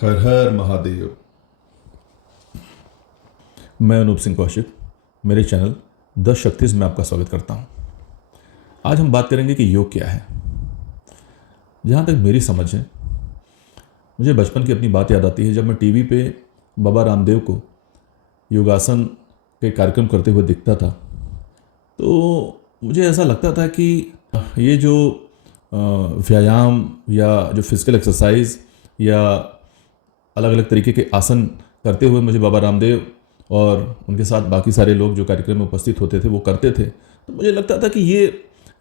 हर हर महादेव। मैं अनूप सिंह कौशिक, मेरे channel the शक्तिज में आपका स्वागत करता हूं। आज हम बात करेंगे कि योग क्या है। जहाँ तक मेरी समझ है, मुझे बचपन की अपनी बात याद आती है जब मैं टीवी पे बाबा रामदेव को योगासन के कार्यक्रम करते हुए दिखता था। तो मुझे ऐसा लगता था कि ये जो व्यायाम या जो फिजिकल एक्सरसाइज या अलग अलग तरीके के आसन करते हुए मुझे बाबा रामदेव और उनके साथ बाकी सारे लोग जो कार्यक्रम में उपस्थित होते थे वो करते थे, तो मुझे लगता था कि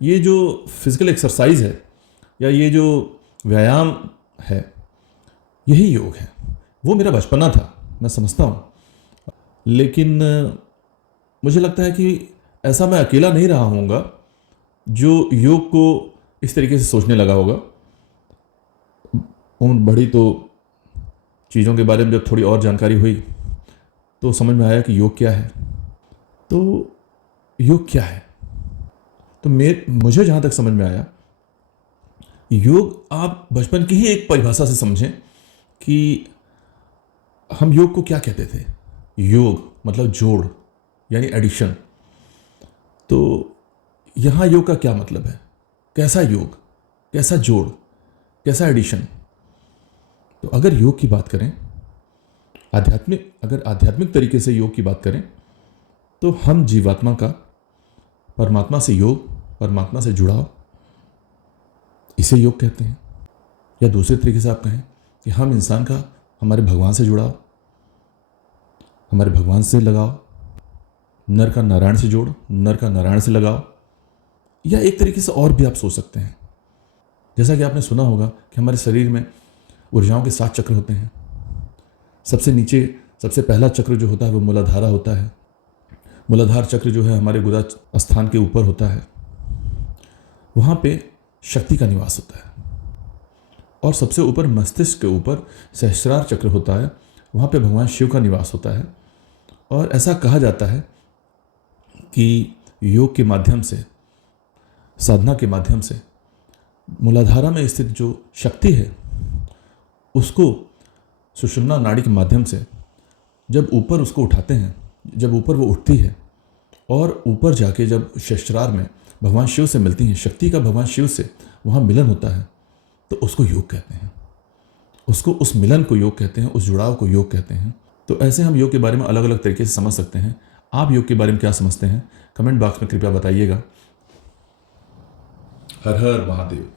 ये जो फिजिकल एक्सरसाइज है या ये जो व्यायाम है यही योग है। वो मेरा बचपना था, मैं समझता हूँ। लेकिन मुझे लगता है कि ऐसा मैं अकेला नहीं रहा होऊंगा जो योग को इस तरीके से सोचने लगा होगा। उम्र बढ़ी तो चीज़ों के बारे में जब थोड़ी और जानकारी हुई तो समझ में आया कि योग क्या है। तो योग क्या है, तो मुझे जहाँ तक समझ में आया, योग आप बचपन की ही एक परिभाषा से समझें कि हम योग को क्या कहते थे। योग मतलब जोड़, यानी एडिशन। तो यहाँ योग का क्या मतलब है, कैसा योग, कैसा जोड़, कैसा एडिशन। तो अगर योग की बात करें, अगर आध्यात्मिक तरीके से योग की बात करें, तो हम जीवात्मा का परमात्मा से योग, परमात्मा से जुड़ाव, इसे योग कहते हैं। या दूसरे तरीके से आप कहें कि हम इंसान का हमारे भगवान से जुड़ाव, हमारे भगवान से लगाव, नर का नारायण से जोड़, नर का नारायण से लगाव। या एक तरीके से और भी आप सोच सकते हैं, जैसा कि आपने सुना होगा कि हमारे शरीर में ऊर्जाओं के 7 चक्र होते हैं। सबसे नीचे सबसे पहला चक्र जो होता है वो मूलाधारा होता है। मूलाधार चक्र जो है हमारे गुदा स्थान के ऊपर होता है। वहाँ पे शक्ति का निवास होता है। और सबसे ऊपर मस्तिष्क के ऊपर सहस्रार चक्र होता है, वहाँ पे भगवान शिव का निवास होता है। और ऐसा कहा जाता है कि योग के माध्यम से, साधना के माध्यम से मूलाधारा में स्थित जो शक्ति है उसको सुषुम्ना नाड़ी के माध्यम से जब ऊपर उसको उठाते हैं, जब ऊपर वो उठती है और ऊपर जाके जब सहस्रार में भगवान शिव से मिलती हैं, शक्ति का भगवान शिव से वहाँ मिलन होता है, तो उसको योग कहते हैं। उसको, उस मिलन को योग कहते हैं, उस जुड़ाव को योग कहते हैं। तो ऐसे हम योग के बारे में अलग अलग तरीके से समझ सकते हैं। आप योग के बारे में क्या समझते हैं, कमेंट बॉक्स में कृपया बताइएगा। हर हर महादेव।